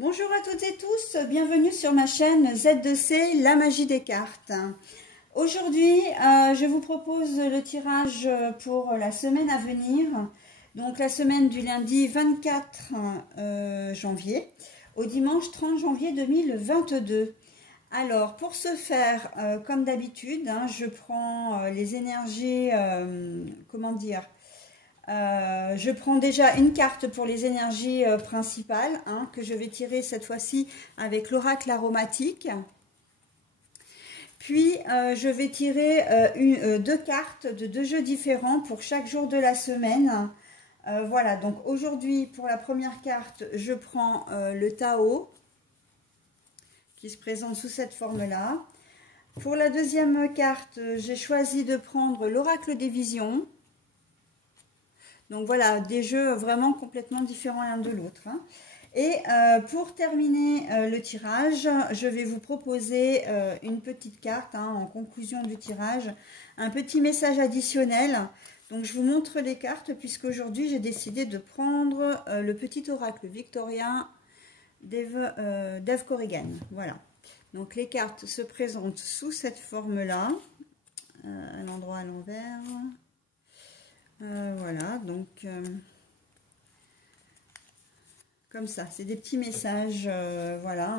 Bonjour à toutes et tous, bienvenue sur ma chaîne Z2C, la magie des cartes. Aujourd'hui, je vous propose le tirage pour la semaine à venir, donc la semaine du lundi 24 janvier au dimanche 30 janvier 2022. Alors, pour ce faire, comme d'habitude, je prends les énergies, je prends déjà une carte pour les énergies principales, que je vais tirer cette fois-ci avec l'oracle aromatique. Puis, je vais tirer deux cartes de deux jeux différents pour chaque jour de la semaine. Voilà, donc aujourd'hui, pour la première carte, je prends le Tao, qui se présente sous cette forme-là. Pour la deuxième carte, j'ai choisi de prendre l'oracle des visions. Donc voilà, des jeux vraiment complètement différents l'un de l'autre. Et pour terminer le tirage, je vais vous proposer une petite carte en conclusion du tirage, un petit message additionnel. Donc je vous montre les cartes puisqu'aujourd'hui j'ai décidé de prendre le petit oracle victorien d'Eve Corrigan. Voilà. Donc les cartes se présentent sous cette forme-là, à l'endroit à l'envers. Voilà, donc comme ça, c'est des petits messages, voilà,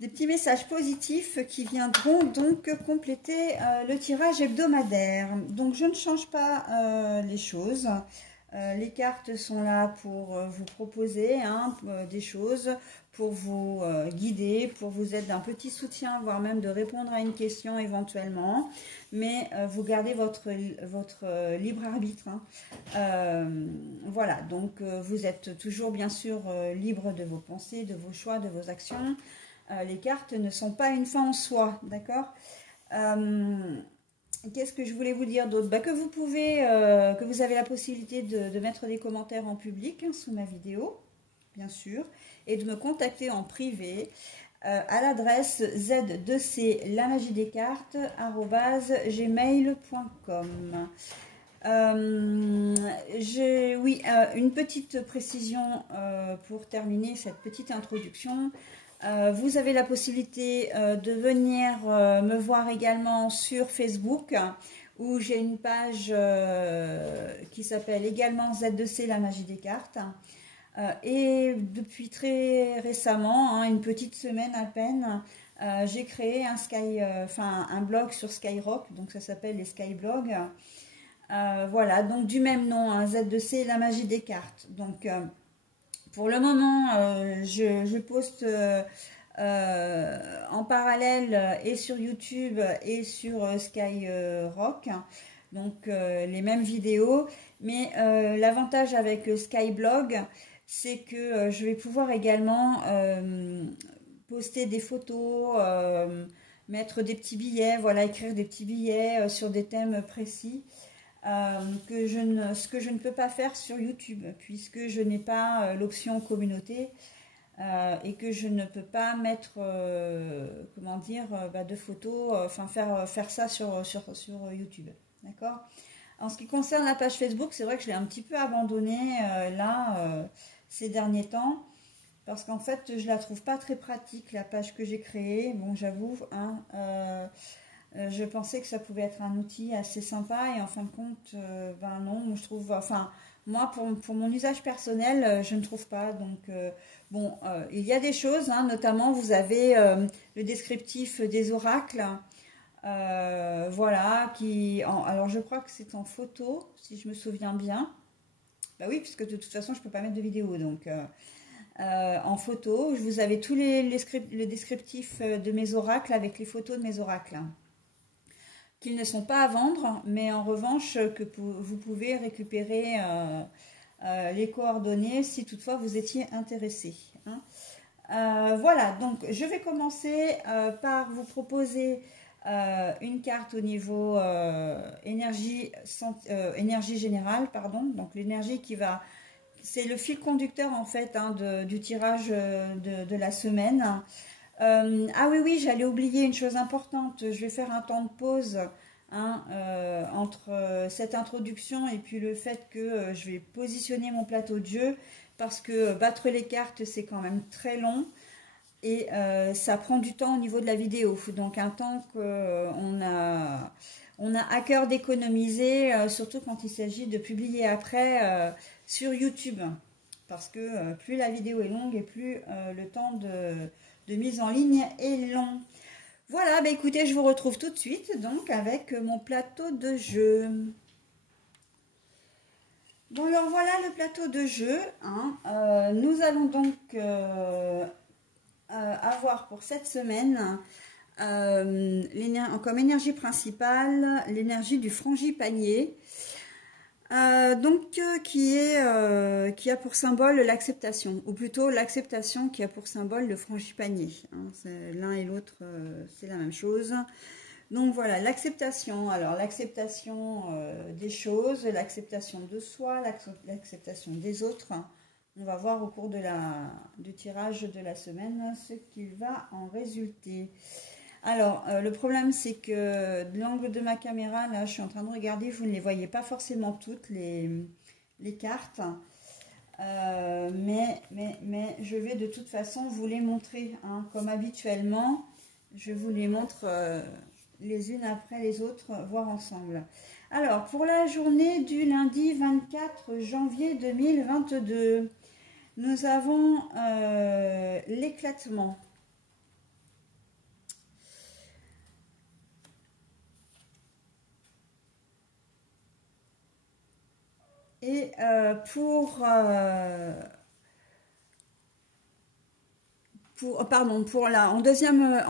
des petits messages positifs qui viendront donc compléter le tirage hebdomadaire. Donc je ne change pas les choses. Les cartes sont là pour vous proposer des choses, pour vous guider, pour vous être d'un petit soutien, voire même de répondre à une question éventuellement. Mais vous gardez votre libre arbitre. Voilà, donc vous êtes toujours bien sûr libre de vos pensées, de vos choix, de vos actions. Les cartes ne sont pas une fin en soi, d'accord ? Qu'est-ce que je voulais vous dire d'autre? Que vous pouvez, que vous avez la possibilité de mettre des commentaires en public sous ma vidéo, bien sûr, et de me contacter en privé à l'adresse z2c la magie des cartes @gmail.com. Oui, une petite précision pour terminer cette petite introduction. Vous avez la possibilité de venir me voir également sur Facebook, où j'ai une page qui s'appelle également Z2C la magie des cartes. Et depuis très récemment, une petite semaine à peine, j'ai créé un blog sur Skyrock, donc ça s'appelle les Skyblogs. Voilà, donc du même nom, Z2C la magie des cartes. Donc pour le moment, je poste en parallèle et sur YouTube et sur Skyrock, donc les mêmes vidéos. Mais l'avantage avec le Skyblog, c'est que je vais pouvoir également poster des photos, mettre des petits billets, voilà, écrire des petits billets sur des thèmes précis. Ce que je ne peux pas faire sur YouTube, puisque je n'ai pas l'option communauté et que je ne peux pas mettre de photos, faire ça sur YouTube, d'accord. En ce qui concerne la page Facebook, c'est vrai que je l'ai un petit peu abandonnée ces derniers temps, parce qu'en fait je la trouve pas très pratique, la page que j'ai créée. Bon, j'avoue, je pensais que ça pouvait être un outil assez sympa et en fin de compte, non, je trouve, moi pour mon usage personnel, je ne trouve pas. Donc il y a des choses, notamment vous avez le descriptif des oracles, voilà, alors je crois que c'est en photo, si je me souviens bien. Bah oui, puisque de toute façon je ne peux pas mettre de vidéo, donc en photo, vous avez tous les descriptifs de mes oracles avec les photos de mes oracles. Qu'ils ne sont pas à vendre, mais en revanche que vous pouvez récupérer les coordonnées si toutefois vous étiez intéressé. Voilà, donc je vais commencer par vous proposer une carte au niveau énergie générale, pardon. Donc l'énergie qui va, c'est le fil conducteur en fait du tirage de la semaine. Ah oui, j'allais oublier une chose importante. Je vais faire un temps de pause hein, entre cette introduction et puis le fait que je vais positionner mon plateau de jeu, parce que battre les cartes, c'est quand même très long. Et ça prend du temps au niveau de la vidéo. Donc un temps qu'on on a à cœur d'économiser, surtout quand il s'agit de publier après sur YouTube. Parce que plus la vidéo est longue et plus le temps de mise en ligne est long. Voilà, bah écoutez, je vous retrouve tout de suite donc avec mon plateau de jeu. Bon alors voilà le plateau de jeu. Hein. Nous allons donc avoir pour cette semaine comme énergie principale l'énergie du frangipanier, qui a pour symbole l'acceptation, ou plutôt l'acceptation qui a pour symbole le frangipanier. Hein, l'un et l'autre, c'est la même chose. Donc voilà, l'acceptation. Alors l'acceptation des choses, l'acceptation de soi, l'acceptation des autres. On va voir au cours du tirage de la semaine ce qu'il va en résulter. Alors, le problème, c'est que de l'angle de ma caméra, là, je suis en train de regarder, vous ne les voyez pas forcément toutes, les cartes. Mais je vais de toute façon vous les montrer, hein, comme habituellement. Je vous les montre les unes après les autres, voir ensemble. Alors, pour la journée du lundi 24 janvier 2022, nous avons l'éclatement. Et en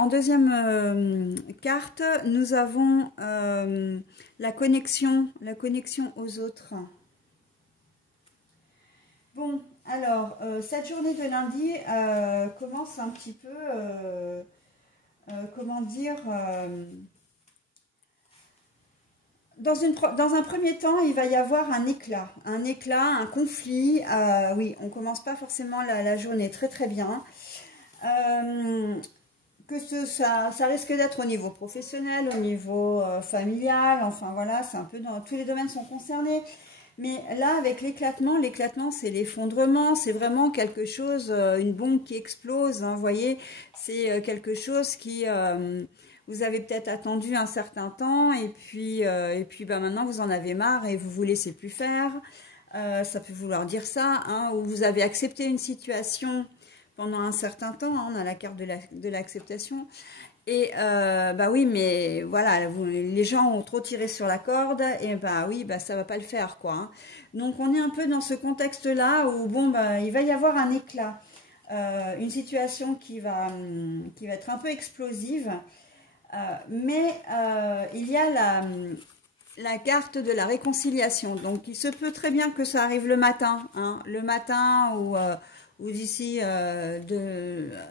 deuxième carte, nous avons la connexion aux autres. Bon, alors, cette journée de lundi commence un petit peu, comment dire, dans un premier temps, il va y avoir un éclat, un conflit. Oui, on commence pas forcément la journée très très bien. Ça risque d'être au niveau professionnel, au niveau familial, enfin voilà, c'est un peu dans tous les domaines sont concernés. Mais là, avec l'éclatement, c'est l'effondrement, c'est vraiment quelque chose, une bombe qui explose, hein, vous voyez, c'est quelque chose qui, vous avez peut-être attendu un certain temps, et puis ben, maintenant vous en avez marre et vous ne vous laissez plus faire. Ça peut vouloir dire ça, hein, ou vous avez accepté une situation pendant un certain temps, hein, on a la carte de l'acceptation. Et bah oui, mais voilà, les gens ont trop tiré sur la corde, et bah oui, bah ça va pas le faire, quoi. Hein. Donc on est un peu dans ce contexte-là où bon, bah il va y avoir un éclat, une situation qui va être un peu explosive, mais il y a la carte de la réconciliation. Donc il se peut très bien que ça arrive le matin, hein, ou d'ici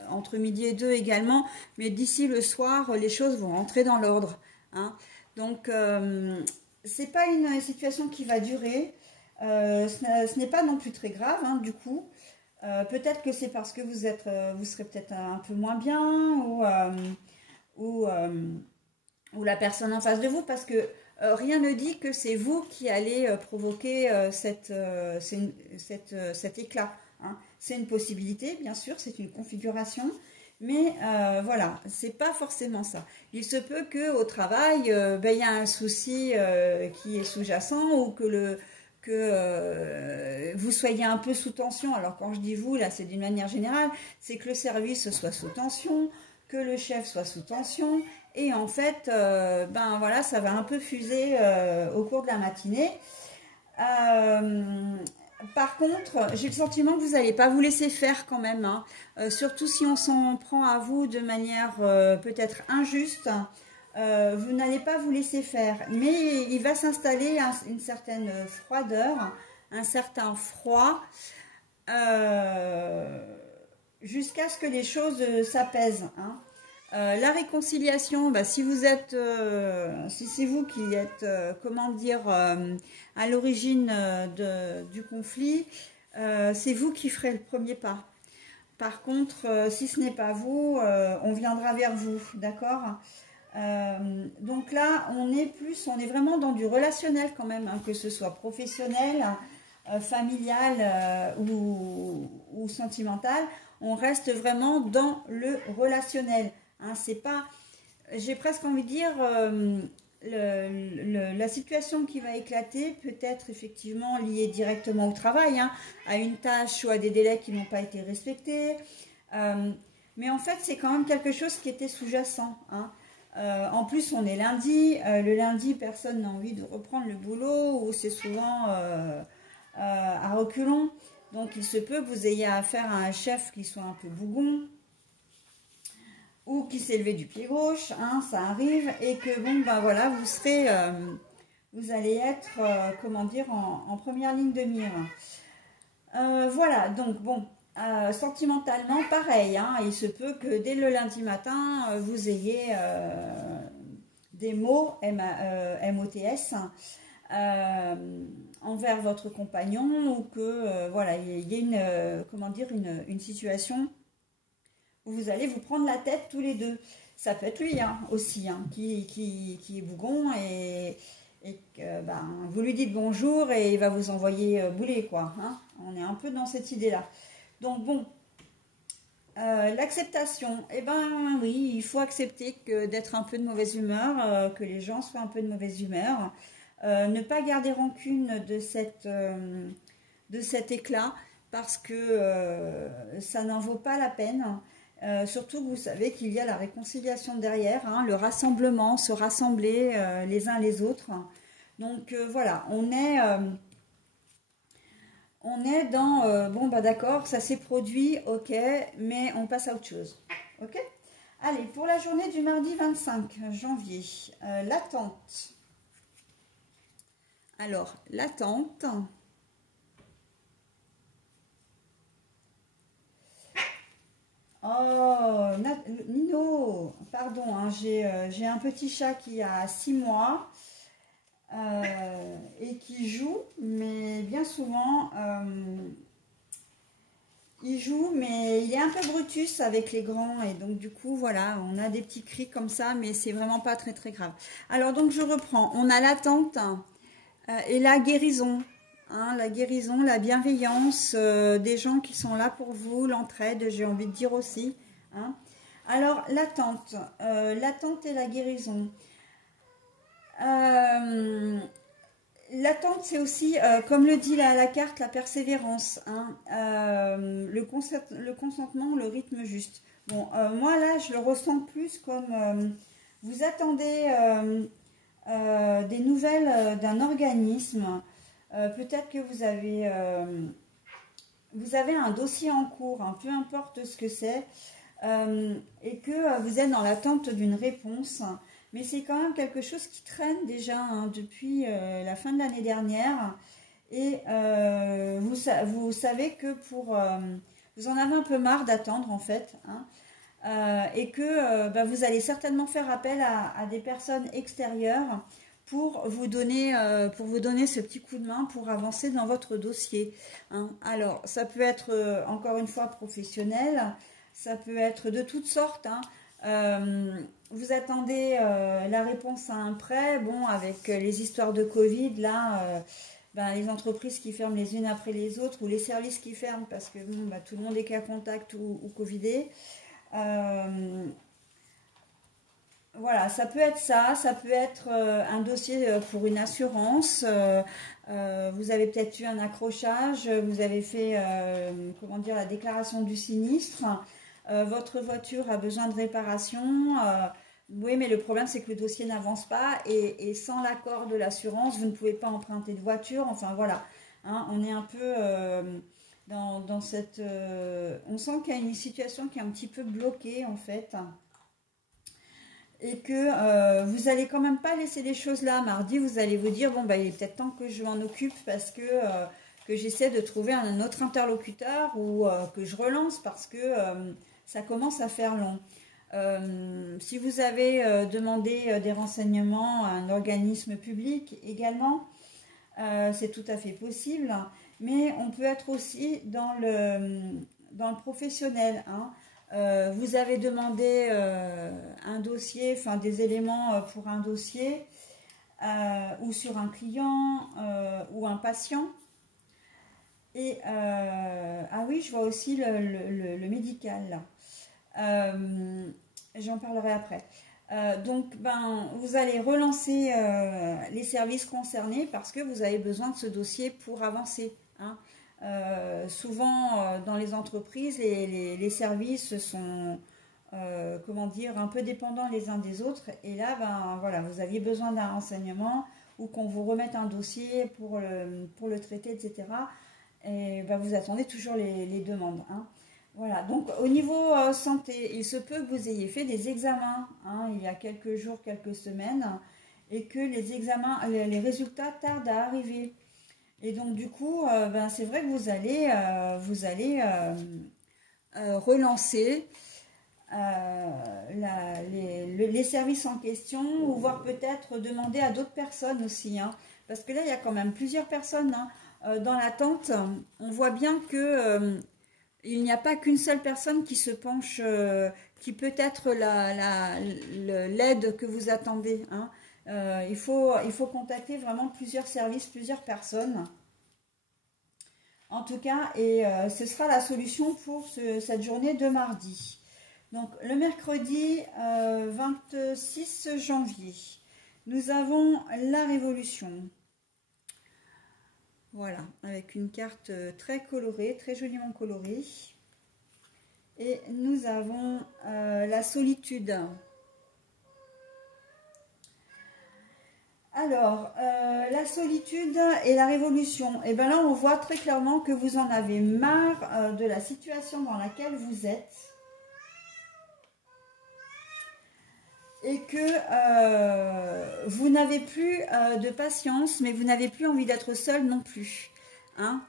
entre midi et 2 également, mais d'ici le soir, les choses vont rentrer dans l'ordre. Hein. Donc, c'est pas une situation qui va durer, ce n'est pas non plus très grave, hein, du coup. Peut-être que c'est parce que vous serez peut-être un peu moins bien, ou la personne en face de vous, parce que rien ne dit que c'est vous qui allez provoquer cet éclat. Hein. C'est une possibilité, bien sûr, c'est une configuration, mais voilà, c'est pas forcément ça. Il se peut qu'au travail, ben, y a un souci qui est sous-jacent, ou que vous soyez un peu sous tension. Alors quand je dis vous, là, c'est d'une manière générale, c'est que le service soit sous tension, que le chef soit sous tension, et en fait, ben voilà, ça va un peu fuser au cours de la matinée. Par contre, j'ai le sentiment que vous n'allez pas vous laisser faire quand même, hein. Surtout si on s'en prend à vous de manière peut-être injuste, vous n'allez pas vous laisser faire. Mais il va s'installer une certaine froideur, un certain froid, jusqu'à ce que les choses s'apaisent, hein. La réconciliation, bah, si c'est vous qui êtes, comment dire, à l'origine du conflit, c'est vous qui ferez le premier pas. Par contre, si ce n'est pas vous, on viendra vers vous, d'accord? Donc là, on est vraiment dans du relationnel quand même, hein, que ce soit professionnel, familial ou sentimental. On reste vraiment dans le relationnel. Hein, c'est pas, j'ai presque envie de dire, la situation qui va éclater peut être effectivement liée directement au travail, hein, à une tâche ou à des délais qui n'ont pas été respectés. Mais en fait, c'est quand même quelque chose qui était sous-jacent. Hein. En plus, on est lundi. Le lundi, personne n'a envie de reprendre le boulot ou c'est souvent à reculons. Donc, il se peut que vous ayez affaire à un chef qui soit un peu bougon ou qui s'est levé du pied gauche. Hein, ça arrive. Et que, bon, ben voilà, vous allez être, comment dire, en première ligne de mire. Voilà, donc, bon. Sentimentalement, pareil, hein, il se peut que dès le lundi matin, vous ayez des mots, MOTS, envers votre compagnon, ou que voilà, il y ait une situation où vous allez vous prendre la tête tous les deux. Ça peut être lui hein, aussi, hein, qui est bougon et que vous lui dites bonjour et il va vous envoyer bouler, quoi. Hein. On est un peu dans cette idée-là. Donc bon, l'acceptation, eh ben oui, il faut accepter d'être un peu de mauvaise humeur, que les gens soient un peu de mauvaise humeur, ne pas garder rancune de cet éclat, parce que ça n'en vaut pas la peine, surtout que vous savez qu'il y a la réconciliation derrière, hein, le rassemblement, se rassembler les uns les autres. Donc voilà, on est dans, bon bah d'accord, ça s'est produit, ok, mais on passe à autre chose, ok. Allez, pour la journée du mardi 25 janvier, l'attente. Alors, l'attente. Oh, Nino, pardon, hein, j'ai un petit chat qui a 6 mois. Et qui joue, mais bien souvent, il joue, mais il est un peu brutus avec les grands, et donc du coup, voilà, on a des petits cris comme ça, mais c'est vraiment pas très très grave. Alors donc je reprends, on a l'attente et la guérison, hein, la guérison, la bienveillance des gens qui sont là pour vous, l'entraide, j'ai envie de dire aussi. Hein. Alors l'attente et la guérison. L'attente, c'est aussi, comme le dit la carte, la persévérance, hein, le consentement, le rythme juste. Bon, moi là, je le ressens plus comme vous attendez des nouvelles d'un organisme. Peut-être que vous avez un dossier en cours, hein, peu importe ce que c'est, et que vous êtes dans l'attente d'une réponse. Mais c'est quand même quelque chose qui traîne déjà hein, depuis la fin de l'année dernière. Et vous savez que vous en avez un peu marre d'attendre en fait. Hein, et que vous allez certainement faire appel à des personnes extérieures pour vous donner ce petit coup de main pour avancer dans votre dossier. Hein. Alors, ça peut être encore une fois professionnel, ça peut être de toutes sortes. Hein. Vous attendez la réponse à un prêt, bon, avec les histoires de Covid, là, les entreprises qui ferment les unes après les autres, ou les services qui ferment parce que bon, tout le monde est cas contact ou Covidé. Voilà, ça peut être ça peut être un dossier pour une assurance, vous avez peut-être eu un accrochage, vous avez fait, comment dire, la déclaration du sinistre, votre voiture a besoin de réparation, oui, mais le problème c'est que le dossier n'avance pas et sans l'accord de l'assurance, vous ne pouvez pas emprunter de voiture, enfin voilà, hein, on est un peu dans cette... on sent qu'il y a une situation qui est un petit peu bloquée en fait. Et que vous n'allez quand même pas laisser les choses là. Mardi, vous allez vous dire, bon, il est peut-être temps que je m'en occupe parce que j'essaie de trouver un autre interlocuteur ou que je relance parce que ça commence à faire long. Si vous avez demandé des renseignements à un organisme public également, c'est tout à fait possible. Mais on peut être aussi dans le professionnel, hein. Vous avez demandé un dossier, enfin des éléments pour un dossier ou sur un client ou un patient. Et ah oui, je vois aussi le médical là. J'en parlerai après. Donc, ben, vous allez relancer les services concernés parce que vous avez besoin de ce dossier pour avancer. Hein. Souvent, dans les entreprises, les services sont, comment dire, un peu dépendants les uns des autres. Et là, ben, voilà, vous aviez besoin d'un renseignement ou qu'on vous remette un dossier pour le traiter, etc. Et ben, vous attendez toujours les demandes. Hein. Voilà, donc au niveau santé, il se peut que vous ayez fait des examens hein, il y a quelques jours, quelques semaines, et que les examens, les résultats tardent à arriver. Et donc du coup, ben, c'est vrai que vous allez relancer les services en question, ou voire peut-être demander à d'autres personnes aussi. Hein, parce que là, il y a quand même plusieurs personnes hein, dans l'attente. On voit bien que... il n'y a pas qu'une seule personne qui se penche, qui peut être l'aide que vous attendez. Hein. Il faut contacter vraiment plusieurs services, plusieurs personnes. En tout cas, et ce sera la solution pour cette journée de mardi. Donc, le mercredi 26 janvier, nous avons la Révolution. Voilà, avec une carte très colorée, très joliment colorée. Et nous avons la solitude. Alors, la solitude et la révolution. Et bien là, on voit très clairement que vous en avez marre de la situation dans laquelle vous êtes. Et que vous n'avez plus de patience, mais vous n'avez plus envie d'être seul non plus. Hein.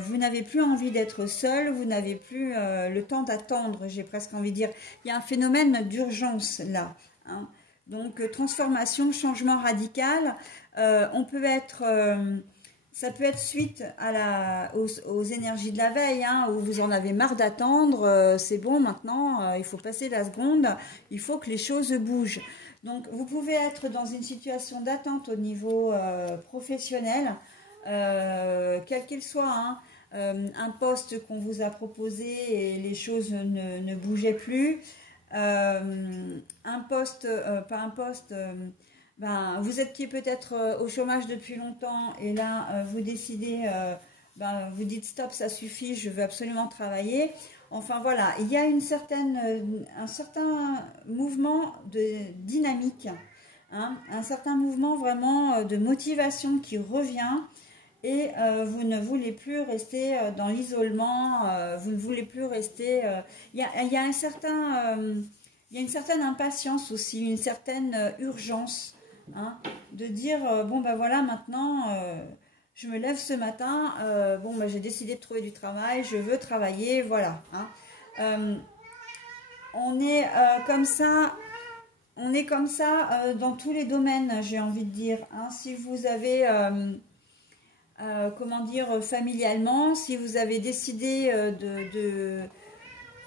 Vous n'avez plus envie d'être seul, vous n'avez plus le temps d'attendre, j'ai presque envie de dire. Il y a un phénomène d'urgence là. Hein. Donc, transformation, changement radical. On peut être... ça peut être suite aux énergies de la veille, hein, où vous en avez marre d'attendre, c'est bon maintenant, il faut passer la seconde, il faut que les choses bougent. Donc vous pouvez être dans une situation d'attente au niveau professionnel, quel qu'il soit, hein, un poste qu'on vous a proposé et les choses ne bougeaient plus, un poste, pas un poste... ben, vous étiez peut-être au chômage depuis longtemps et là, vous décidez, ben, vous dites stop, ça suffit, je veux absolument travailler. Enfin voilà, il y a un certain mouvement de dynamique, hein, un certain mouvement vraiment de motivation qui revient et vous ne voulez plus rester dans l'isolement, vous ne voulez plus rester... il y a une certaine impatience aussi, une certaine urgence. Hein, de dire bon ben voilà maintenant je me lève ce matin, bon ben j'ai décidé de trouver du travail, je veux travailler, voilà. Hein. On est comme ça dans tous les domaines, j'ai envie de dire. Hein. Si vous avez comment dire, familialement, si vous avez décidé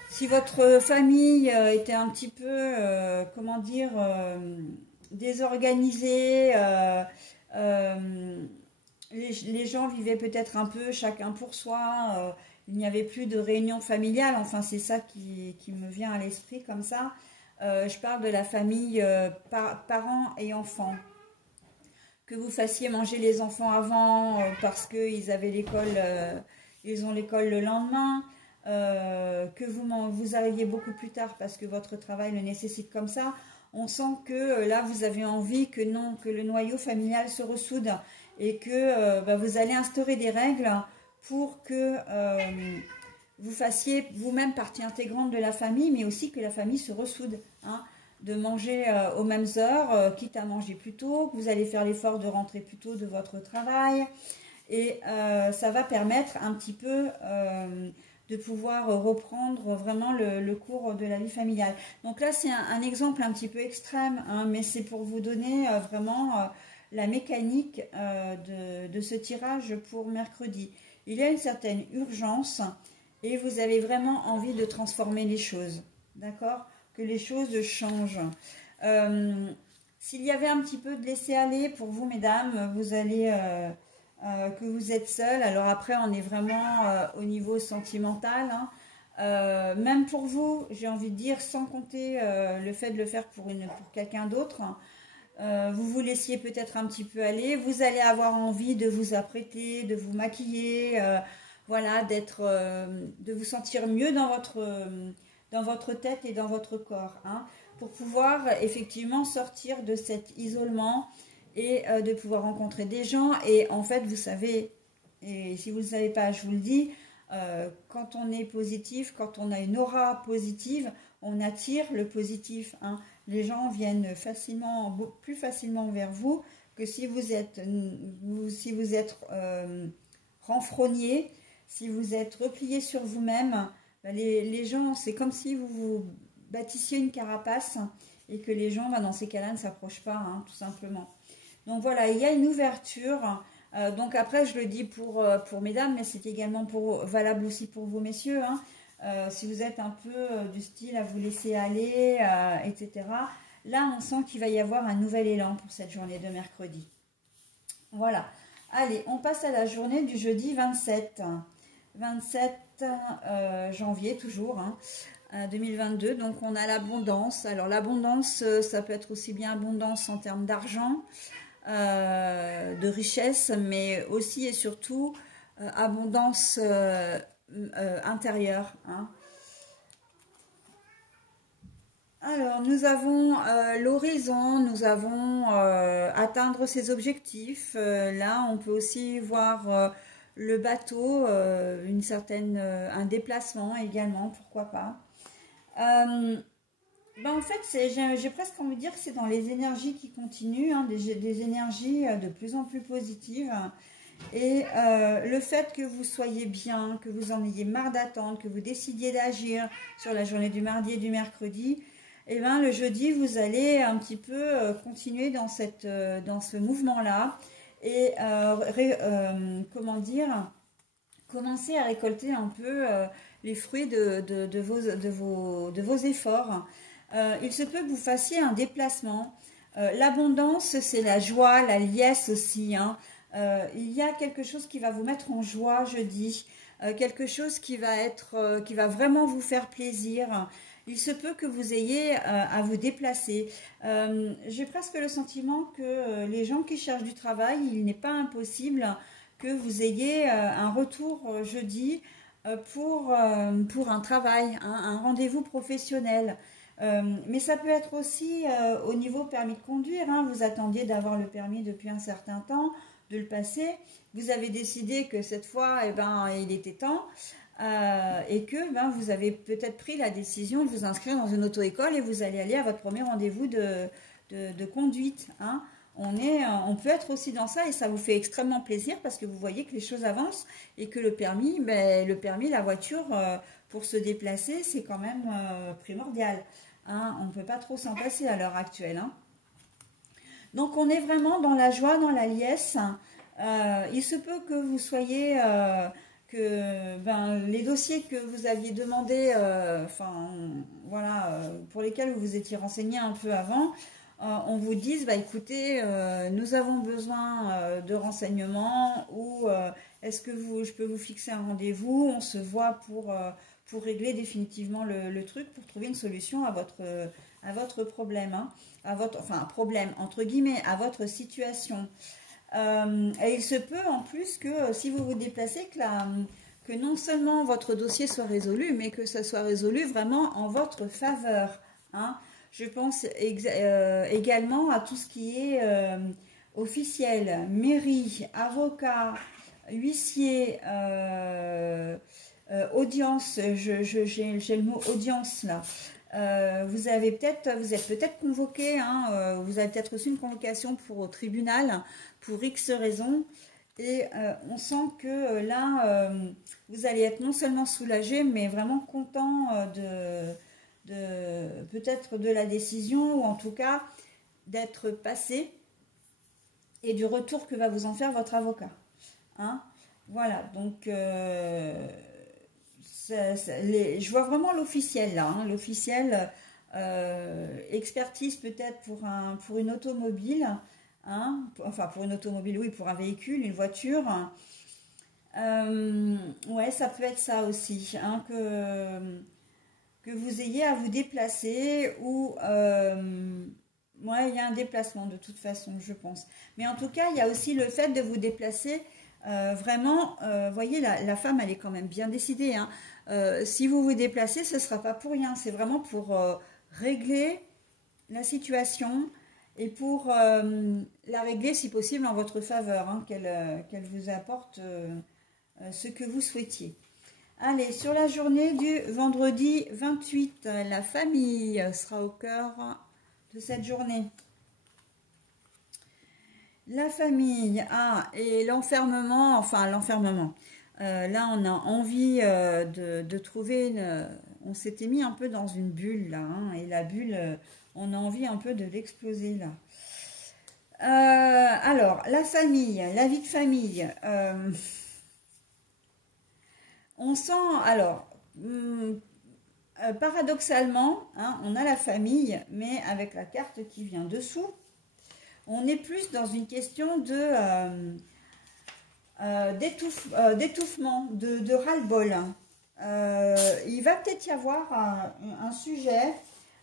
si votre famille était un petit peu comment dire désorganisés, les gens vivaient peut-être un peu chacun pour soi, il n'y avait plus de réunion familiale, enfin c'est ça qui me vient à l'esprit comme ça. Je parle de la famille parents et enfants. Que vous fassiez manger les enfants avant parce qu'ils avaient l'école, ils ont l'école le lendemain, que vous arriviez beaucoup plus tard parce que votre travail le nécessite comme ça. On sent que là, vous avez envie que non, que le noyau familial se ressoude et que bah, vous allez instaurer des règles pour que vous fassiez vous-même partie intégrante de la famille, mais aussi que la famille se ressoude. Hein, de manger aux mêmes heures, quitte à manger plus tôt, que vous allez faire l'effort de rentrer plus tôt de votre travail. Et ça va permettre un petit peu... de pouvoir reprendre vraiment le cours de la vie familiale. Donc là, c'est un exemple un petit peu extrême, hein, mais c'est pour vous donner vraiment la mécanique de ce tirage pour mercredi. Il y a une certaine urgence et vous avez vraiment envie de transformer les choses, d'accord? Que les choses changent. S'il y avait un petit peu de laisser-aller pour vous, mesdames, vous allez, que vous êtes seul. Alors après, on est vraiment au niveau sentimental, hein. Même pour vous, j'ai envie de dire, sans compter le fait de le faire pour quelqu'un d'autre, vous vous laissiez peut-être un petit peu aller. Vous allez avoir envie de vous apprêter, de vous maquiller, voilà, de vous sentir mieux dans votre tête et dans votre corps, hein, pour pouvoir effectivement sortir de cet isolement et de pouvoir rencontrer des gens. Et en fait, vous savez, et si vous ne le savez pas, je vous le dis, quand on est positif, quand on a une aura positive, on attire le positif, hein. Les gens viennent facilement, plus facilement vers vous que si vous êtes renfrogné, si vous êtes replié sur vous-même. Ben les gens, c'est comme si vous vous bâtissiez une carapace et que les gens, ben dans ces cas-là, ne s'approchent pas, hein, tout simplement. Donc voilà, il y a une ouverture. Donc après, je le dis pour mesdames, mais c'est également valable aussi pour vous, messieurs, hein. Si vous êtes un peu du style à vous laisser aller, etc. Là, on sent qu'il va y avoir un nouvel élan pour cette journée de mercredi. Voilà. Allez, on passe à la journée du jeudi 27. 27 janvier, toujours, hein, 2022. Donc, on a l'abondance. Alors, l'abondance, ça peut être aussi bien abondance en termes d'argent, de richesse, mais aussi et surtout abondance intérieure, hein. Alors, nous avons l'horizon, nous avons atteindre ses objectifs. Là, on peut aussi voir le bateau, un déplacement également, pourquoi pas. Ben en fait, j'ai presque envie de dire que c'est dans les énergies qui continuent, hein, des énergies de plus en plus positives. Et le fait que vous soyez bien, que vous en ayez marre d'attendre, que vous décidiez d'agir sur la journée du mardi et du mercredi, et ben le jeudi, vous allez un petit peu continuer dans ce mouvement-là et comment dire, commencer à récolter un peu les fruits de vos efforts. Il se peut que vous fassiez un déplacement. L'abondance, c'est la joie, la liesse aussi, hein. Il y a quelque chose qui va vous mettre en joie jeudi, quelque chose qui va vraiment vous faire plaisir. Il se peut que vous ayez à vous déplacer. J'ai presque le sentiment que les gens qui cherchent du travail, il n'est pas impossible que vous ayez un retour jeudi pour un travail, hein, un rendez-vous professionnel. Mais ça peut être aussi au niveau permis de conduire, hein. Vous attendiez d'avoir le permis depuis un certain temps, de le passer. Vous avez décidé que cette fois, eh ben, il était temps. Et que ben, vous avez peut-être pris la décision de vous inscrire dans une auto-école et vous allez aller à votre premier rendez-vous de conduite, hein. On peut être aussi dans ça et ça vous fait extrêmement plaisir parce que vous voyez que les choses avancent et que le permis, la voiture, pour se déplacer, c'est quand même primordial, hein. On ne peut pas trop s'en passer à l'heure actuelle, hein. Donc on est vraiment dans la joie, dans la liesse. Il se peut que vous soyez... les dossiers que vous aviez demandés, pour lesquels vous vous étiez renseigné un peu avant, on vous dise, bah écoutez, nous avons besoin de renseignements ou est-ce que je peux vous fixer un rendez-vous, on se voit pour régler définitivement le truc, pour trouver une solution à votre problème, hein, problème entre guillemets, à votre situation. Et il se peut en plus que si vous vous déplacez, que non seulement votre dossier soit résolu, mais que ça soit résolu vraiment en votre faveur, hein. Je pense également à tout ce qui est officiel, mairie, avocat, huissier, audience, j'ai le mot audience là. Vous êtes peut-être convoqué, hein, vous avez peut-être reçu une convocation au tribunal pour X raisons et on sent que là vous allez être non seulement soulagé mais vraiment content peut-être de la décision ou en tout cas d'être passé et du retour que va vous en faire votre avocat, hein. Voilà, donc je vois vraiment l'officiel là, hein, l'officiel, expertise peut-être pour une automobile, hein, enfin pour une automobile, oui, pour un véhicule, une voiture. Ouais, ça peut être ça aussi, hein, que vous ayez à vous déplacer ou ouais, il y a un déplacement de toute façon, je pense. Mais en tout cas, il y a aussi le fait de vous déplacer vraiment. Voyez, la femme, elle est quand même bien décidée, hein. Si vous vous déplacez, ce ne sera pas pour rien. C'est vraiment pour régler la situation et pour la régler, si possible, en votre faveur, hein, qu'elle vous apporte ce que vous souhaitiez. Allez, sur la journée du vendredi 28, la famille sera au cœur de cette journée. La famille, et l'enfermement, enfin l'enfermement. Là, on a envie de trouver on s'était mis un peu dans une bulle, là, hein, et la bulle, on a envie un peu de l'exploser, là. Alors, la famille, la vie de famille. On sent, alors, paradoxalement, hein, on a la famille, mais avec la carte qui vient dessous, on est plus dans une question d'étouffement, de ras-le-bol. Il va peut-être y avoir un sujet,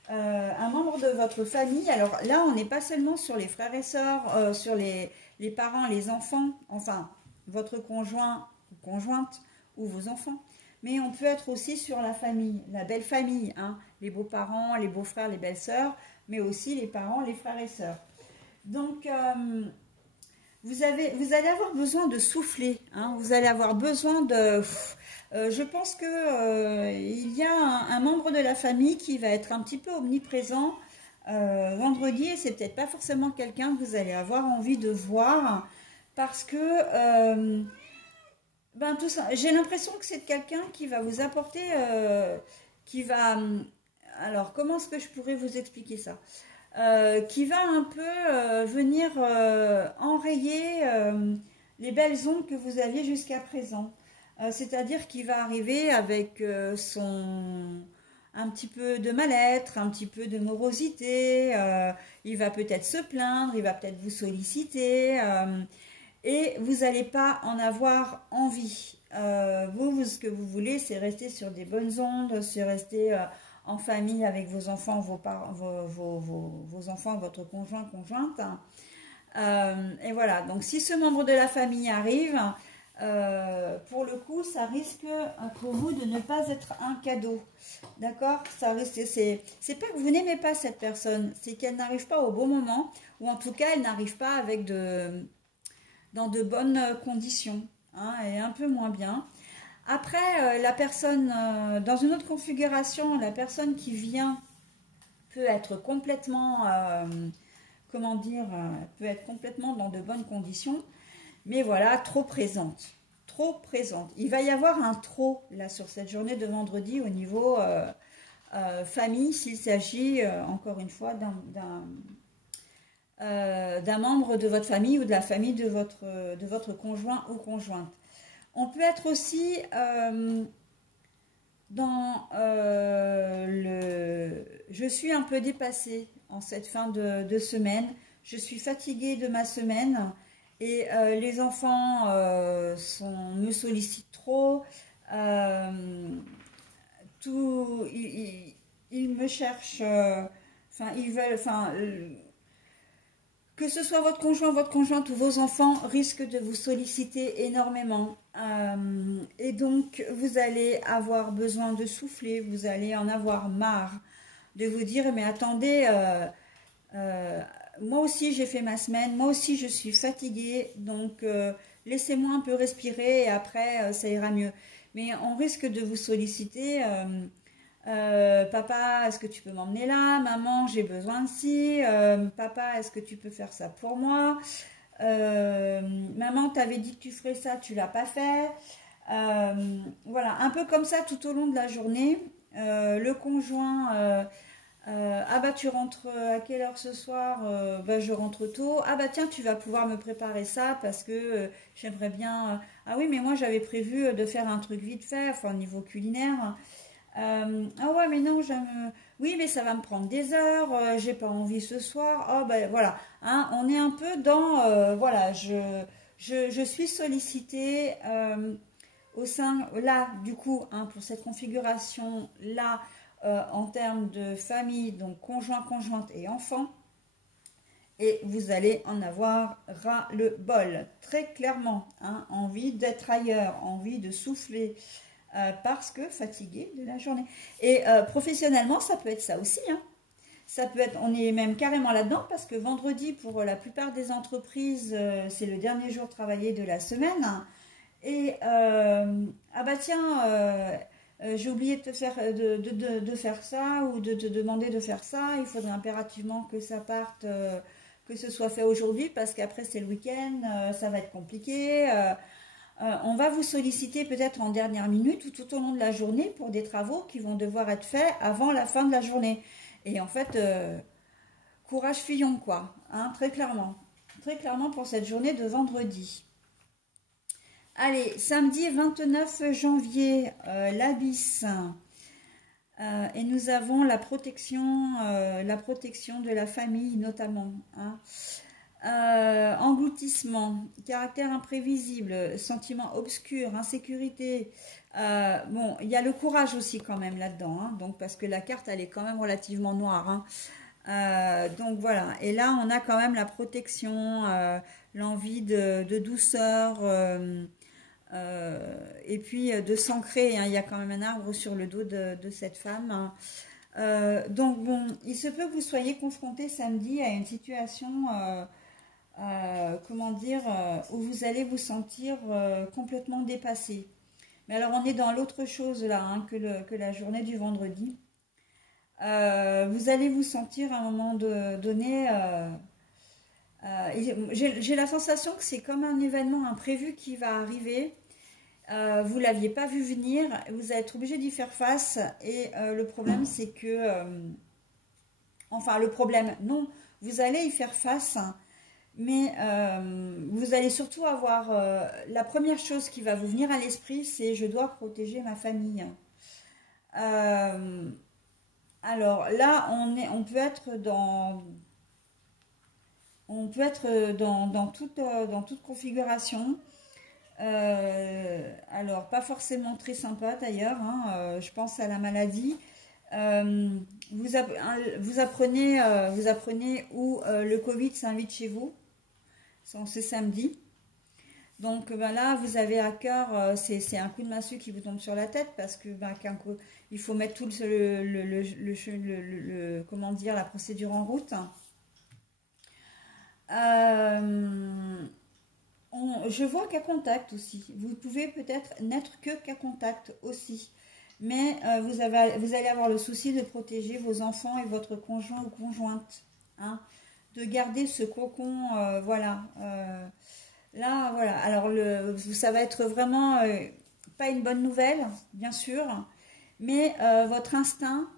un membre de votre famille. Alors là, on n'est pas seulement sur les frères et sœurs, sur les parents, les enfants, enfin, votre conjoint ou conjointe ou vos enfants. Mais on peut être aussi sur la famille, la belle famille, hein, les beaux-parents, les beaux-frères, les belles-sœurs, mais aussi les parents, les frères et sœurs. Donc, vous allez avoir besoin de souffler, hein, vous allez avoir besoin de... je pense que il y a un membre de la famille qui va être un petit peu omniprésent vendredi, et c'est peut-être pas forcément quelqu'un que vous allez avoir envie de voir, parce que... ben, tout ça, j'ai l'impression que c'est quelqu'un qui va vous apporter, qui va... Alors, comment est-ce que je pourrais vous expliquer ça? Qui va un peu venir enrayer les belles ondes que vous aviez jusqu'à présent. C'est-à-dire qu'il va arriver avec un petit peu de mal-être, un petit peu de morosité, il va peut-être se plaindre, il va peut-être vous solliciter, et vous n'allez pas en avoir envie. Ce que vous voulez, c'est rester sur des bonnes ondes, c'est rester en famille avec vos enfants, vos enfants, votre conjoint, conjointe. Et voilà, donc si ce membre de la famille arrive, pour le coup, ça risque pour vous de ne pas être un cadeau. D'accord? Ça risque, c'est pas que vous n'aimez pas cette personne, c'est qu'elle n'arrive pas au bon moment, ou en tout cas, elle n'arrive pas avec dans de bonnes conditions, hein, et un peu moins bien. Après, la personne, dans une autre configuration, la personne qui vient peut être complètement, comment dire, peut être complètement dans de bonnes conditions, mais voilà, trop présente. Trop présente. Il va y avoir un trop, là, sur cette journée de vendredi, au niveau famille, s'il s'agit, encore une fois, d'un membre de votre famille ou de la famille de votre conjoint ou conjointe. On peut être aussi dans je suis un peu dépassée en cette fin de semaine, je suis fatiguée de ma semaine et les enfants me sollicitent trop, ils me cherchent, enfin ils veulent, que ce soit votre conjoint, votre conjointe ou vos enfants risquent de vous solliciter énormément. Et donc, vous allez avoir besoin de souffler, vous allez en avoir marre de vous dire, mais attendez, moi aussi j'ai fait ma semaine, moi aussi je suis fatiguée, donc laissez-moi un peu respirer et après ça ira mieux. Mais on risque de vous solliciter... papa, est-ce que tu peux m'emmener là? Maman, j'ai besoin de ci. Papa, est-ce que tu peux faire ça pour moi? Maman, t'avais dit que tu ferais ça, tu l'as pas fait. Voilà, un peu comme ça tout au long de la journée. Le conjoint Ah bah tu rentres à quelle heure ce soir? Bah je rentre tôt. Ah bah tiens, tu vas pouvoir me préparer ça parce que j'aimerais bien. Ah oui, mais moi j'avais prévu de faire un truc vite fait, enfin au niveau culinaire. Ah ouais, mais non, j'aime. Oui, mais ça va me prendre des heures. J'ai pas envie ce soir. Oh ben voilà, hein, on est un peu dans. Voilà, je suis sollicitée au sein là du coup hein, pour cette configuration là en termes de famille, donc conjoint, conjointe et enfant. Et vous allez en avoir ras le bol, très clairement. Hein, envie d'être ailleurs, envie de souffler, parce que fatigué de la journée. Et professionnellement, ça peut être ça aussi. Hein. Ça peut être, on est même carrément là-dedans parce que vendredi, pour la plupart des entreprises, c'est le dernier jour travaillé de la semaine. Et ah bah tiens, j'ai oublié de te faire, de faire ça ou de te demander de faire ça. Il faudrait impérativement que ça parte, que ce soit fait aujourd'hui parce qu'après c'est le week-end, ça va être compliqué. On va vous solliciter peut-être en dernière minute ou tout au long de la journée pour des travaux qui vont devoir être faits avant la fin de la journée. Et en fait, courage fuyons quoi, hein, très clairement. Très clairement pour cette journée de vendredi. Allez, samedi 29 janvier, l'Abysse. Et nous avons la protection de la famille notamment. Hein. Engloutissement, caractère imprévisible, sentiment obscur, insécurité. Bon, il y a le courage aussi quand même là-dedans, hein, donc parce que la carte elle est quand même relativement noire. Hein. Donc voilà, et là on a quand même la protection, l'envie de douceur, et puis de s'ancrer. Hein, il y a quand même un arbre sur le dos de cette femme. Hein. Donc bon, il se peut que vous soyez confronté samedi à une situation comment dire, où vous allez vous sentir complètement dépassé. Mais alors on est dans l'autre chose là hein, que la journée du vendredi. Vous allez vous sentir à un moment donné, j'ai la sensation que c'est comme un événement imprévu qui va arriver. Vous ne l'aviez pas vu venir, vous allez être obligé d'y faire face. Et le problème c'est que, enfin le problème, non, vous allez y faire face. Mais vous allez surtout avoir la première chose qui va vous venir à l'esprit, c'est je dois protéger ma famille. Euh, alors là, on peut être dans toute configuration. Alors pas forcément très sympa d'ailleurs. Hein, je pense à la maladie. Euh, vous apprenez où le Covid s'invite chez vous. C'est samedi. Donc ben là, vous avez à cœur, c'est un coup de massue qui vous tombe sur la tête parce que ben, il faut mettre tout comment dire, la procédure en route. Je vois qu'à contact aussi. Vous pouvez peut-être n'être que qu'à contact aussi. Mais vous allez avoir le souci de protéger vos enfants et votre conjoint ou conjointe. Hein, de garder ce cocon, voilà. Là, voilà. Alors, ça va être vraiment pas une bonne nouvelle, bien sûr, mais votre instinct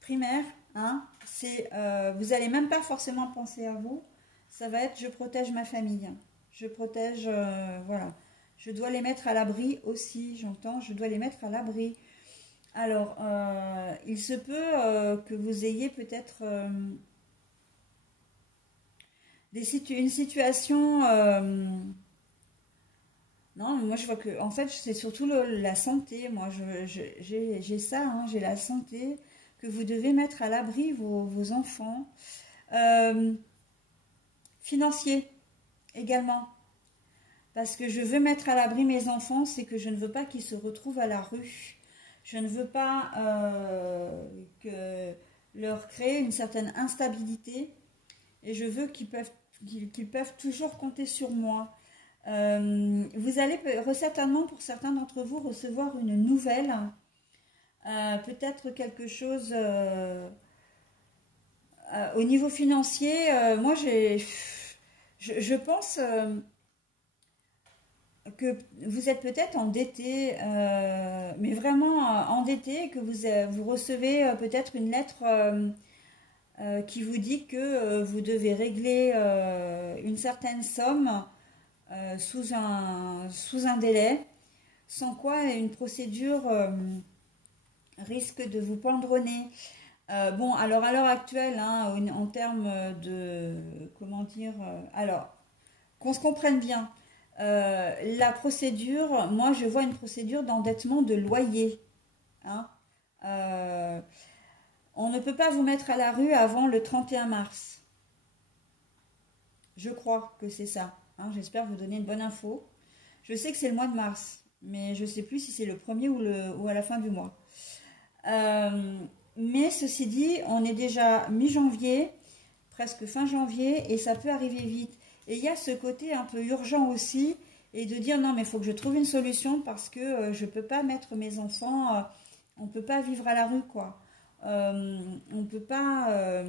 primaire, hein, c'est, vous n'allez même pas forcément penser à vous. Ça va être, je protège ma famille. Je protège, voilà. Je dois les mettre à l'abri aussi, j'entends, je dois les mettre à l'abri. Alors, il se peut que vous ayez peut-être une situation. Non, moi je vois que, en fait, c'est surtout la santé. Moi, j'ai ça, hein, j'ai la santé que vous devez mettre à l'abri vos enfants. Euh, Financier également. Parce que je veux mettre à l'abri mes enfants, c'est que je ne veux pas qu'ils se retrouvent à la rue. Je ne veux pas que leur créer une certaine instabilité. Et je veux qu'ils peuvent toujours compter sur moi. Vous allez certainement, pour certains d'entre vous, recevoir une nouvelle. Peut-être quelque chose au niveau financier. Moi, je pense que vous êtes peut-être endetté, mais vraiment endetté, que vous recevez peut-être une lettre qui vous dit que vous devez régler une certaine somme sous un délai, sans quoi une procédure risque de vous pendre au nez. Bon, alors à l'heure actuelle, hein, en termes de, comment dire, alors, qu'on se comprenne bien, la procédure, moi je vois une procédure d'endettement de loyer. Hein. Euh, on ne peut pas vous mettre à la rue avant le 31 mars. Je crois que c'est ça. Hein, j'espère vous donner une bonne info. Je sais que c'est le mois de mars, mais je ne sais plus si c'est le premier ou à la fin du mois. Mais ceci dit, on est déjà mi-janvier, presque fin janvier, et ça peut arriver vite. Et il y a ce côté un peu urgent aussi, et de dire non, mais il faut que je trouve une solution parce que je ne peux pas mettre mes enfants, on ne peut pas vivre à la rue, quoi. On ne peut pas...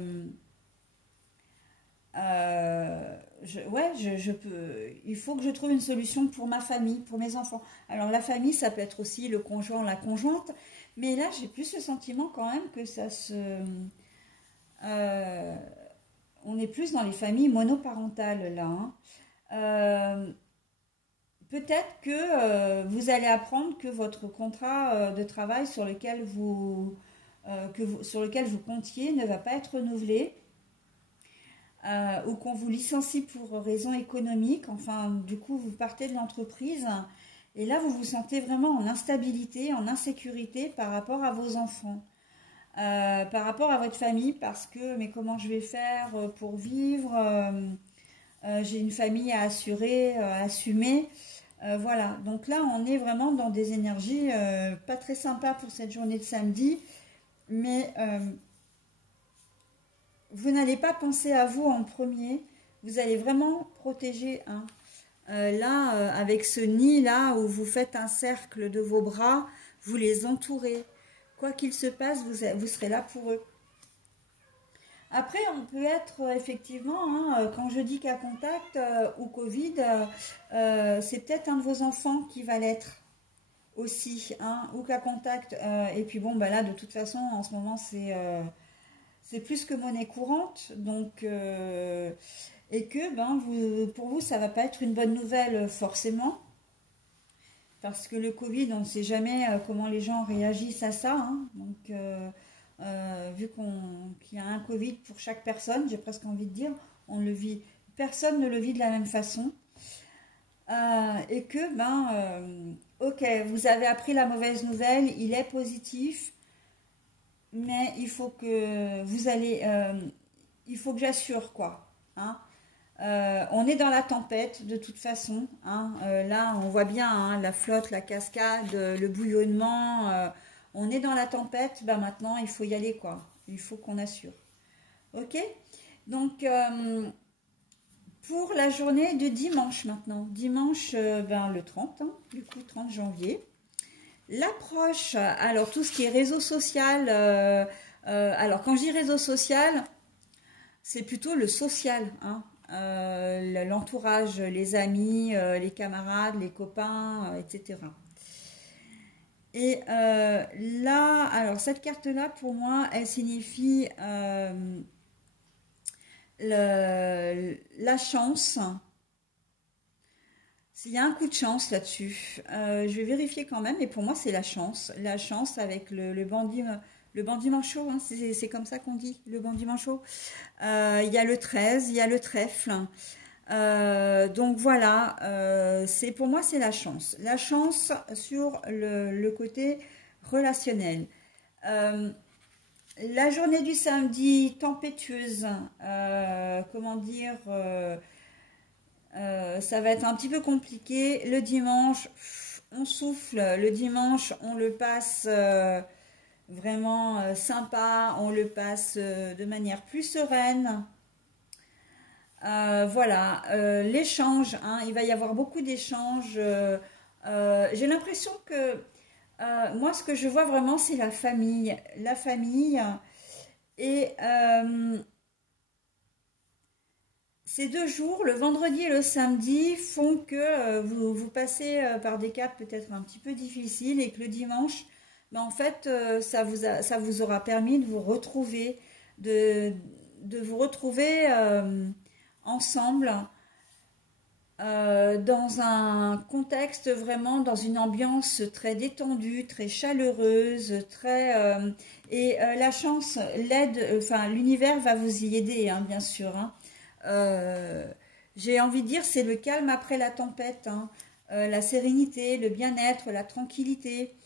je peux. Il faut que je trouve une solution pour ma famille, pour mes enfants. Alors la famille, ça peut être aussi le conjoint, la conjointe, mais là j'ai plus le sentiment quand même que ça se. euh, on est plus dans les familles monoparentales là. Hein. Euh, Peut-être que vous allez apprendre que votre contrat de travail sur lequel vous comptiez ne va pas être renouvelé. Ou qu'on vous licencie pour raison économique, enfin du coup vous partez de l'entreprise et là vous vous sentez vraiment en instabilité, en insécurité par rapport à vos enfants, par rapport à votre famille, parce que mais comment je vais faire pour vivre, j'ai une famille à assurer, à assumer, voilà. Donc là on est vraiment dans des énergies pas très sympas pour cette journée de samedi, mais vous n'allez pas penser à vous en premier, vous allez vraiment protéger un. Là, avec ce nid là où vous faites un cercle de vos bras, vous les entourez. Quoi qu'il se passe, vous serez là pour eux. Après, on peut être effectivement, hein, quand je dis cas contact ou Covid, c'est peut-être un de vos enfants qui va l'être aussi, hein, ou cas contact. Et puis bon, bah là, de toute façon, en ce moment, c'est plus que monnaie courante, donc et que ben pour vous ça va pas être une bonne nouvelle forcément, parce que le Covid on ne sait jamais comment les gens réagissent à ça, hein. Donc vu qu'il y a un Covid pour chaque personne, j'ai presque envie de dire, on le vit, personne ne le vit de la même façon. Et que ok, vous avez appris la mauvaise nouvelle, il est positif, mais il faut que il faut que j'assure quoi. Hein. On est dans la tempête de toute façon. Hein. Là, on voit bien hein, la flotte, la cascade, le bouillonnement. On est dans la tempête. Ben maintenant, il faut y aller quoi. Il faut qu'on assure. Ok. Donc pour la journée de dimanche maintenant. Dimanche, le 30, hein, du coup 30 janvier. L'approche, alors tout ce qui est réseau social, alors quand je dis réseau social, c'est plutôt le social, hein, l'entourage, les amis, les camarades, les copains, etc. Et là, alors cette carte-là, pour moi, elle signifie la chance. Il y a un coup de chance là-dessus. Je vais vérifier quand même, mais pour moi, c'est la chance. La chance avec le bandit manchot, hein, c'est comme ça qu'on dit, le bandit manchot. Il y a le 13, il y a le trèfle. Donc voilà, pour moi, c'est la chance. La chance sur le côté relationnel. La journée du samedi, tempétueuse, comment dire... ça va être un petit peu compliqué. Le dimanche, on souffle. Le dimanche, on le passe vraiment sympa. On le passe de manière plus sereine. Voilà, l'échange. Hein, il va y avoir beaucoup d'échanges. J'ai l'impression que moi, ce que je vois vraiment, c'est la famille. La famille. Et... ces 2 jours, le vendredi et le samedi, font que vous passez par des caps peut-être un petit peu difficiles et que le dimanche, en fait, ça vous aura permis de vous retrouver, de vous retrouver ensemble dans un contexte vraiment, dans une ambiance très détendue, très chaleureuse, la chance, l'aide, enfin l'univers va vous y aider, hein, bien sûr. Hein. J'ai envie de dire, c'est le calme après la tempête, hein, la sérénité, le bien-être, la tranquillité.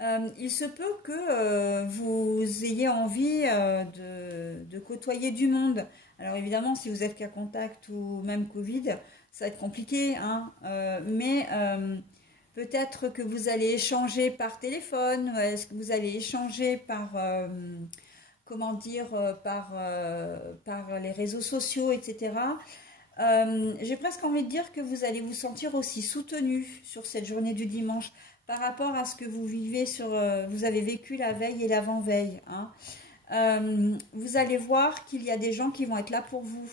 Il se peut que vous ayez envie de côtoyer du monde. Alors évidemment, si vous êtes cas contact ou même Covid, ça va être compliqué, hein, peut-être que vous allez échanger par téléphone, est-ce que vous allez échanger par, comment dire, par les réseaux sociaux, etc. J'ai presque envie de dire que vous allez vous sentir aussi soutenu sur cette journée du dimanche par rapport à ce que vous vivez vous avez vécu la veille et l'avant-veille. Hein. Vous allez voir qu'il y a des gens qui vont être là pour vous.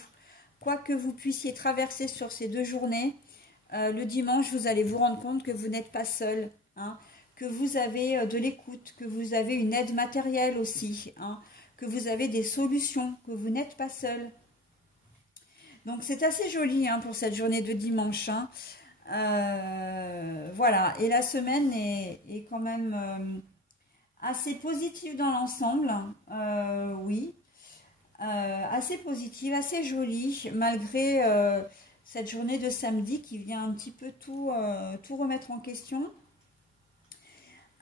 Quoi que vous puissiez traverser sur ces 2 journées, le dimanche, vous allez vous rendre compte que vous n'êtes pas seul, hein, que vous avez de l'écoute, que vous avez une aide matérielle aussi, hein, que vous avez des solutions, que vous n'êtes pas seul. Donc c'est assez joli, hein, pour cette journée de dimanche. Hein. Voilà, et la semaine est quand même assez positive dans l'ensemble, oui. Assez positive, assez jolie, malgré cette journée de samedi qui vient un petit peu tout remettre en question.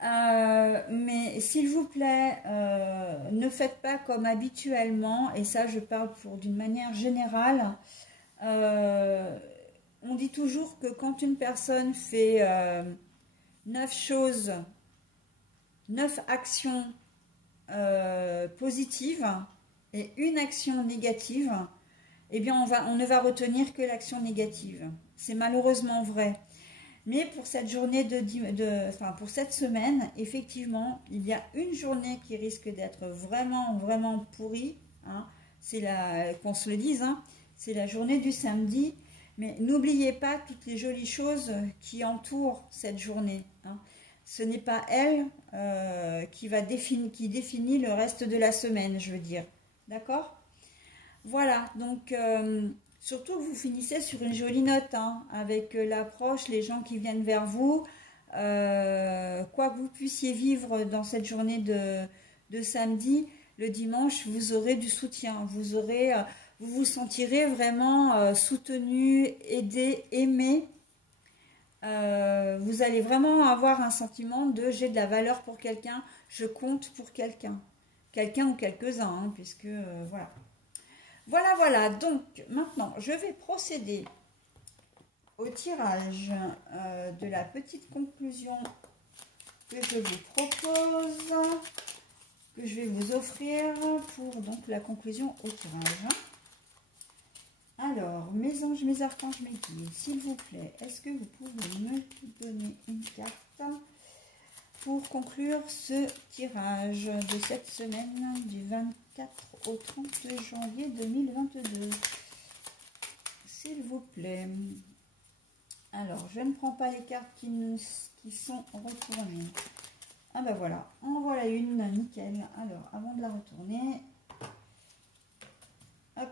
Mais s'il vous plaît, ne faites pas comme habituellement, et ça je parle d'une manière générale. On dit toujours que quand une personne fait 9 choses, 9 actions positives et une action négative, eh bien on ne va retenir que l'action négative. C'est malheureusement vrai. Mais pour cette journée pour cette semaine, effectivement, il y a une journée qui risque d'être vraiment, vraiment pourrie. Hein. C'est qu'on se le dise, hein, c'est la journée du samedi. Mais n'oubliez pas toutes les jolies choses qui entourent cette journée. Hein. Ce n'est pas elle qui définit le reste de la semaine, je veux dire. D'accord? Voilà, donc surtout vous finissez sur une jolie note, hein, avec l'approche, les gens qui viennent vers vous, quoi que vous puissiez vivre dans cette journée de samedi, le dimanche, vous aurez du soutien, vous vous sentirez vraiment soutenu, aidé, aimé. Vous allez vraiment avoir un sentiment de j'ai de la valeur pour quelqu'un, je compte pour quelqu'un ou quelques-uns, hein, puisque voilà. Voilà, donc maintenant je vais procéder au tirage de la petite conclusion que je vous propose, que je vais vous offrir pour donc la conclusion au tirage. Alors, mes anges, mes archanges, mes guides, s'il vous plaît, est-ce que vous pouvez me donner une carte pour conclure ce tirage de cette semaine du 24 au 30 janvier 2022. S'il vous plaît. Alors, je ne prends pas les cartes qui sont retournées. Ah ben voilà, en voilà une, nickel. Alors, avant de la retourner, hop.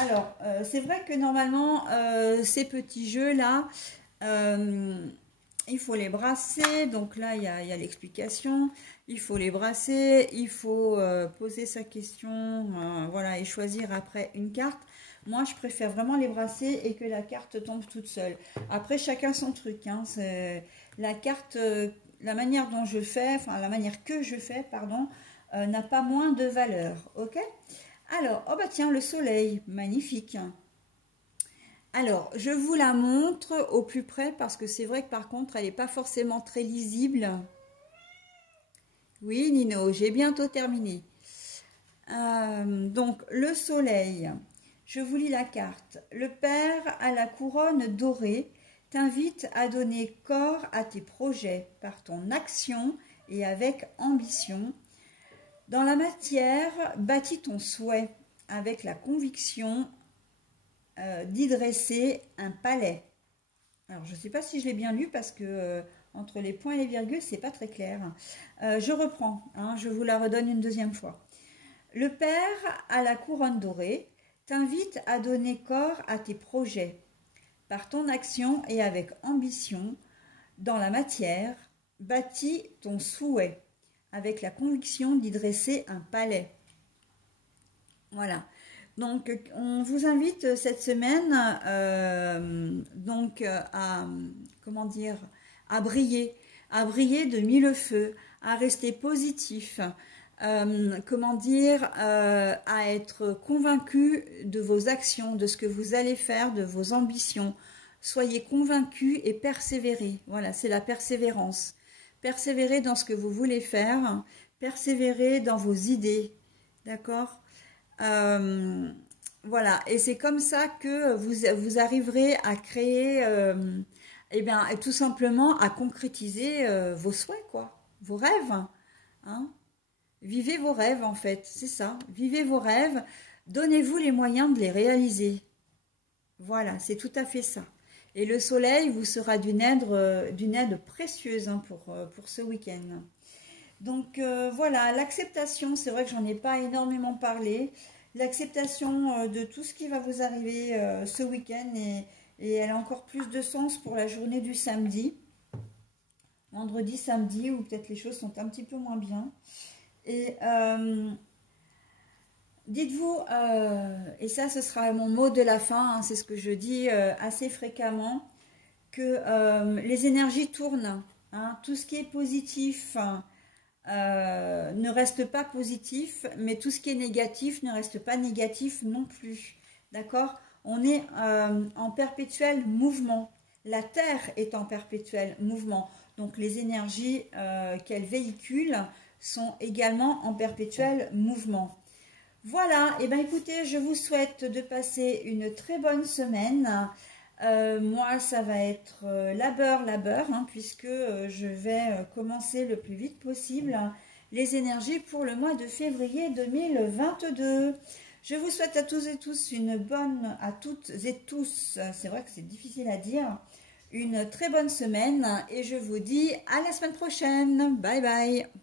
Alors, c'est vrai que normalement, ces petits jeux-là, il faut les brasser. Donc là, il y a l'explication. Il faut les brasser, il faut poser sa question, voilà, et choisir après une carte. Moi, je préfère vraiment les brasser et que la carte tombe toute seule. Après, chacun son truc. Hein, la carte, la manière dont je fais, enfin la manière que je fais, pardon, n'a pas moins de valeur. Ok? Alors, oh bah tiens, le soleil, magnifique. Alors, je vous la montre au plus près parce que c'est vrai que par contre, elle n'est pas forcément très lisible. Oui, Nino, j'ai bientôt terminé. Donc, le soleil, je vous lis la carte. Le Père à la couronne dorée t'invite à donner corps à tes projets par ton action et avec ambition. Dans la matière, bâtis ton souhait avec la conviction d'y dresser un palais. Alors, je ne sais pas si je l'ai bien lu parce que entre les points et les virgules, c'est pas très clair. Je reprends, hein, je vous la redonne une deuxième fois. Le Père à la couronne dorée t'invite à donner corps à tes projets. Par ton action et avec ambition, dans la matière, bâtis ton souhait, avec la conviction d'y dresser un palais. Voilà. Donc, on vous invite cette semaine à, comment dire, à briller de mille feux, à rester positif, comment dire, à être convaincu de vos actions, de ce que vous allez faire, de vos ambitions. Soyez convaincus et persévérez. Voilà, c'est la persévérance. Persévérez dans ce que vous voulez faire, persévérez dans vos idées, d'accord? Voilà, et c'est comme ça que vous arriverez à créer, et bien, tout simplement à concrétiser vos souhaits, quoi, vos rêves, hein. Vivez vos rêves, en fait, c'est ça. Vivez vos rêves, donnez-vous les moyens de les réaliser. Voilà, c'est tout à fait ça. Et le soleil vous sera d'une aide précieuse, hein, pour ce week-end. Donc voilà, l'acceptation, c'est vrai que j'en ai pas énormément parlé. L'acceptation de tout ce qui va vous arriver ce week-end et elle a encore plus de sens pour la journée du samedi. Vendredi, samedi, où peut-être les choses sont un petit peu moins bien. Et dites-vous, et ça ce sera mon mot de la fin, hein, c'est ce que je dis assez fréquemment, que les énergies tournent, hein, tout ce qui est positif ne reste pas positif, mais tout ce qui est négatif ne reste pas négatif non plus, d'accord? On est en perpétuel mouvement, la Terre est en perpétuel mouvement, donc les énergies qu'elle véhicule sont également en perpétuel mouvement. Voilà, et bien écoutez, je vous souhaite de passer une très bonne semaine. Moi, ça va être labeur, hein, puisque je vais commencer le plus vite possible les énergies pour le mois de février 2022. Je vous souhaite à tous et tous à toutes et tous, c'est vrai que c'est difficile à dire, une très bonne semaine et je vous dis à la semaine prochaine. Bye bye.